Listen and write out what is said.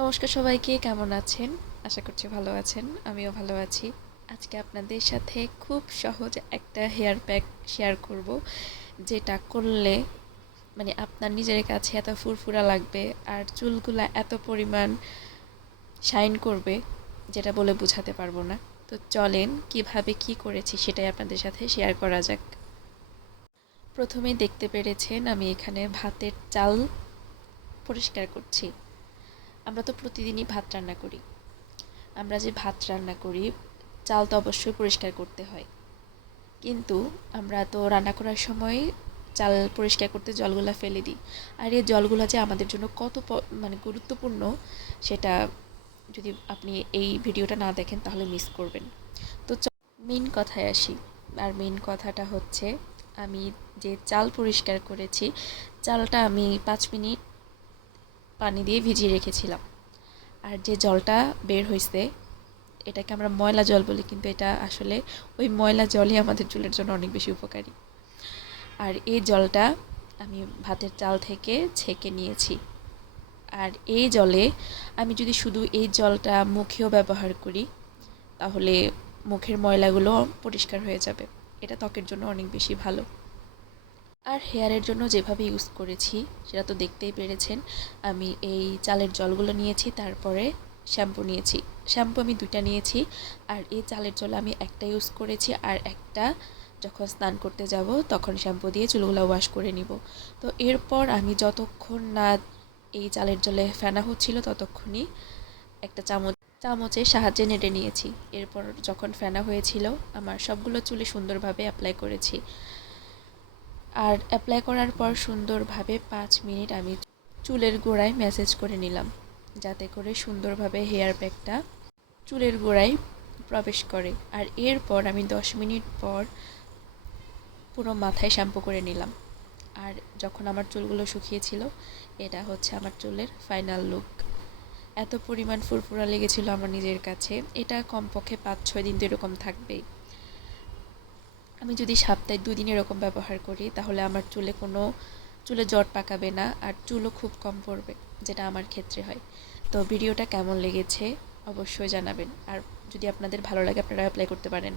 নমস্কার সবাইকে, কেমন আছেন? আশা করছি ভালো আছেন। আমিও ভালো আছি। আজকে আপনাদের সাথে খুব সহজ একটা হেয়ার প্যাক শেয়ার করব, যেটা করলে মানে আপনার নিজের কাছে এত ফুরফুরা লাগবে আর চুলগুলা এত পরিমাণ শাইন করবে, যেটা বলে বোঝাতে পারবো না। তো চলেন কিভাবে কি করেছি সেটাই আপনাদের সাথে শেয়ার করা যাক। প্রথমেই দেখতে পেরেছেন আমি এখানে ভাতের চাল পরিষ্কার করছি। আমরা তো প্রতিদিনই ভাত রান্না করি। আমরা যে ভাত রান্না করি, চাল তো অবশ্যই পরিষ্কার করতে হয়, কিন্তু আমরা তো রান্না করার সময় চাল পরিষ্কার করতে জলগুলা ফেলে দিই। আর এই জলগুলা যে আমাদের জন্য কত মানে গুরুত্বপূর্ণ, সেটা যদি আপনি এই ভিডিওটা না দেখেন তাহলে মিস করবেন। তো মেইন কথায় আসি। আর মেইন কথাটা হচ্ছে, আমি যে চাল পরিষ্কার করেছি, চালটা আমি 5 মিনিট পানি দিয়ে ভিজিয়ে রেখেছিলাম। আর যে জলটা বের হয়েছে, এটাকে আমরা ময়লা জল বলি, কিন্তু এটা আসলে ওই ময়লা জলই আমাদের চুলের জন্য অনেক বেশি উপকারী। আর এই জলটা আমি ভাতের চাল থেকে ছেঁকে নিয়েছি। আর এই জলে আমি যদি শুধু এই জলটা মুখেও ব্যবহার করি, তাহলে মুখের ময়লাগুলো পরিষ্কার হয়ে যাবে। এটা ত্বকের জন্য অনেক বেশি ভালো। আর হেয়ারের জন্য যেভাবে ইউজ করেছি সেটা তো দেখতেই পেরেছেন। আমি এই চালের জলগুলো নিয়েছি, তারপরে শ্যাম্পু নিয়েছি। শ্যাম্পু আমি 2টা নিয়েছি, আর এই চালের জল আমি একটা ইউজ করেছি, আর একটা যখন স্নান করতে যাব তখন শ্যাম্পু দিয়ে চুলগুলো ওয়াশ করে নিব। তো এরপর আমি যতক্ষণ না এই চালের জলে ফেনা হচ্ছিল ততক্ষণই একটা চামচের সাহায্যে নেড়ে নিয়েছি। এরপর যখন ফেনা হয়েছিল, আমার সবগুলো চুলে সুন্দরভাবে অ্যাপ্লাই করেছি। আর অ্যাপ্লাই করার পর সুন্দরভাবে 5 মিনিট আমি চুলের গোড়ায় ম্যাসেজ করে নিলাম, যাতে করে সুন্দরভাবে হেয়ার প্যাকটা চুলের গোড়ায় প্রবেশ করে। আর এরপর আমি 10 মিনিট পর পুরো মাথায় শ্যাম্পু করে নিলাম। আর যখন আমার চুলগুলো শুকিয়েছিল, এটা হচ্ছে আমার চুলের ফাইনাল লুক। এত পরিমাণ ফুরফুরা লেগেছিল আমার নিজের কাছে। এটা কমপক্ষে 5-6 দিন তো এরকম থাকবেই। আমি যদি সপ্তাহে 2 দিন এরকম ব্যবহার করি, তাহলে আমার চুলে জট পাকাবে না, আর চুলও খুব কম পড়বে, যেটা আমার ক্ষেত্রে হয়। তো ভিডিওটা কেমন লেগেছে অবশ্যই জানাবেন। আর যদি আপনাদের ভালো লাগে, আপনারা অ্যাপ্লাই করতে পারেন।